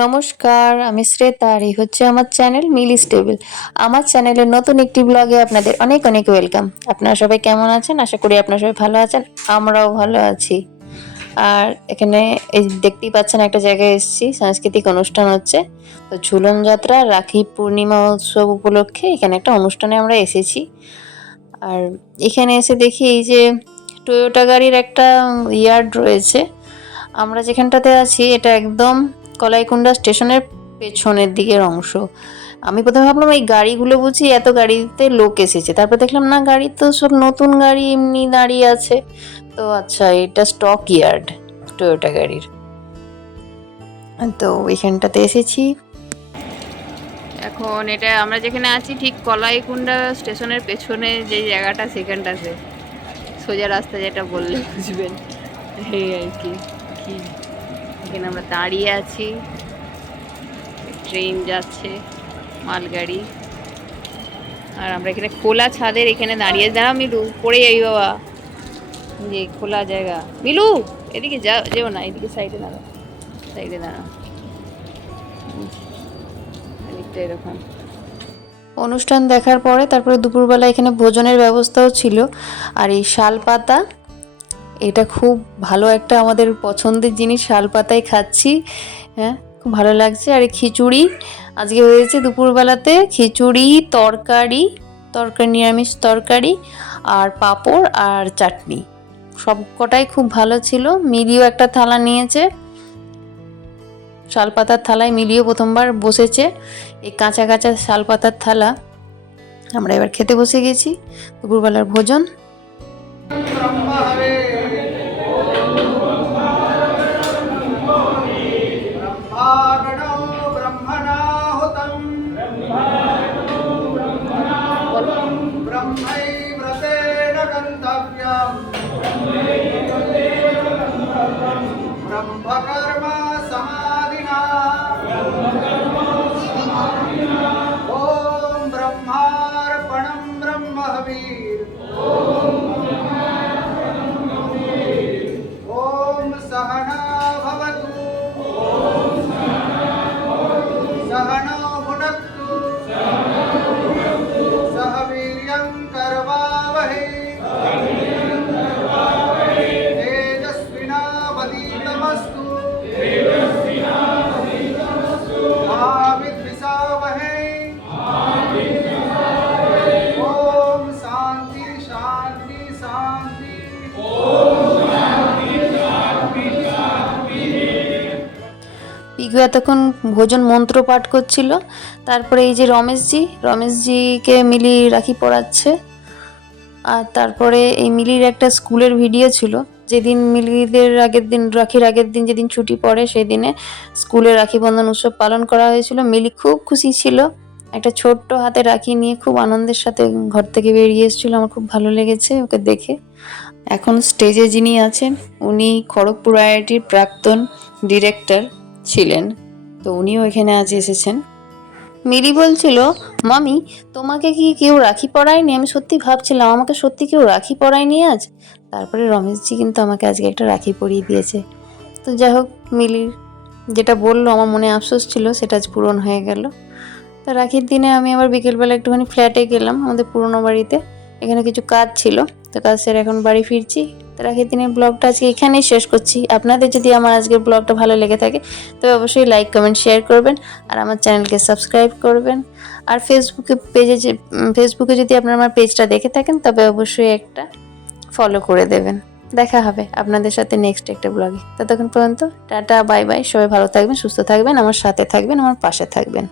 নমস্কার, আমি শ্রেতা আর এই হচ্ছে আমার চ্যানেল মিলি স্টেবল আমার চ্যানেলের নতুন একটি ব্লগে আপনাদের অনেক অনেক ওয়েলকাম। আপনারা সবাই কেমন আছেন? আশা করি আপনারা সবাই ভালো আছেন, আমরাও ভালো আছি। আর এখানে এই দেখতেই পাচ্ছেন একটা জায়গায় এসেছি, সাংস্কৃতিক অনুষ্ঠান হচ্ছে। তো ঝুলন যাত্রা, রাখি পূর্ণিমা উৎসব উপলক্ষে এখানে একটা অনুষ্ঠানে আমরা এসেছি। আর এখানে এসে দেখি এই যে টয়োটা গাড়ির একটা ইয়ার্ড রয়েছে। আমরা যেখানটাতে আছি, এটা একদম কলাইকুণ্ডা স্টেশনের পেছনের দিকের অংশ। আমি প্রথমে ভাবলাম এই গাড়িগুলো বুঝি এত গাড়িতে লোক এসেছে। তারপর দেখলাম, না, গাড়ি তো সব নতুন গাড়ি, এমনি দাঁড়িয়ে আছে। তো আচ্ছা এটা স্টক ইয়ার্ড টয়োটা গাড়ির। তো এখানটাতে এসেছি। এখন এটা আমরা যেখানে আছি, ঠিক কলাইকুণ্ডা স্টেশনের পেছনে যে জায়গাটা, সেখানটাতে। সোজা রাস্তা যেটা বললে বুঝবেন। এই আর কি এখানে আমরা দাঁড়িয়ে আছি। ট্রেন যাচ্ছে, মালগাড়ি। আর আমরা এখানে খোলা ছাদের এখানে দাঁড়িয়ে দাঁড়া মিলু পড়ে যাই বাবা। যে খোলা জায়গা। মিলু, এদিকে যা, যেও না, এদিকে সাইডে দাঁড়া সাইডে দাঁড়া এরকম। অনুষ্ঠান দেখার পরে তারপরে দুপুরবেলা এখানে ভোজনের ব্যবস্থাও ছিল। আর এই শাল পাতা এটা খুব ভালো একটা আমাদের পছন্দের জিনিস শাল পাতায় খাচ্ছি। হ্যাঁ খুব ভালো লাগছে। আর খিচুড়ি, আজকে হয়েছে দুপুরবেলাতে খিচুড়ি, তরকারি তরকারি, নিরামিষ তরকারি আর পাঁপড় আর চাটনি। সব কটাই খুব ভালো ছিল। মিলিও একটা থালা নিয়েছে। শালপাতার থালায় মিলিও প্রথমবার বসেছে। এই কাঁচা কাঁচা শালপাতার থালা আমরা এবার খেতে বসে গেছি। দুপুরবেলার ভোজন। পিগু এতক্ষণ ভোজন মন্ত্র পাঠ করছিল। তারপরে এই যে রমেশজি, রমেশজিকে মিলি রাখি পড়াচ্ছে। আর তারপরে এই মিলির একটা স্কুলের ভিডিও ছিল। যেদিন মিলিদের আগের দিন, রাখির আগের দিন যেদিন ছুটি পড়ে সেই দিনে স্কুলে রাখি বন্ধন উৎসব পালন করা হয়েছিল। মিলি খুব খুশি ছিল। একটা ছোট্ট হাতে রাখি নিয়ে খুব আনন্দের সাথে ঘর থেকে বেরিয়ে এসেছিল। আমার খুব ভালো লেগেছে ওকে দেখে। এখন স্টেজে যিনি আছেন, উনি খড়গপুর আইআইটির প্রাক্তন ডিরেক্টর ছিলেন। তো উনিও এখানে আজ এসেছেন। মিলি বলছিল, মামি, তোমাকে কি কেউ রাখি পরায়নি? আমি সত্যি ভাবছিলাম, আমাকে সত্যি কেউ রাখি পরায়নি আজ? তারপরে রমেশজি কিন্তু আমাকে আজকে একটা রাখি পরিয়ে দিয়েছে। তো যাই হোক মিলির যেটা বলল, আমার মনে আফসোস ছিল, সেটা আজ পূরণ হয়ে গেল। তো রাখির দিনে আমি আবার বিকেলবেলা একটুখানি ফ্ল্যাটে গেলাম, আমাদের পুরোনো বাড়িতে। এখানে কিছু কাজ ছিল। তো কাজ সেরে এখন বাড়ি ফিরছি। তো রাখির দিনের ব্লগটা আজকে এখানেই শেষ করছি। আপনাদের যদি আমার আজকের ব্লগটা ভালো লেগে থাকে, তবে অবশ্যই লাইক কমেন্ট শেয়ার করবেন আর আমার চ্যানেলকে সাবস্ক্রাইব করবেন। আর ফেসবুকে পেজে যে ফেসবুকে যদি আপনারা আমার পেজটা দেখে থাকেন, তবে অবশ্যই একটা ফলো করে দেবেন। দেখা হবে আপনাদের সাথে নেক্সট একটা ব্লগে। ততক্ষণ পর্যন্ত টাটা বাই বাই সবাই ভালো থাকবেন, সুস্থ থাকবেন, আমার সাথে থাকবেন, আমার পাশে থাকবেন।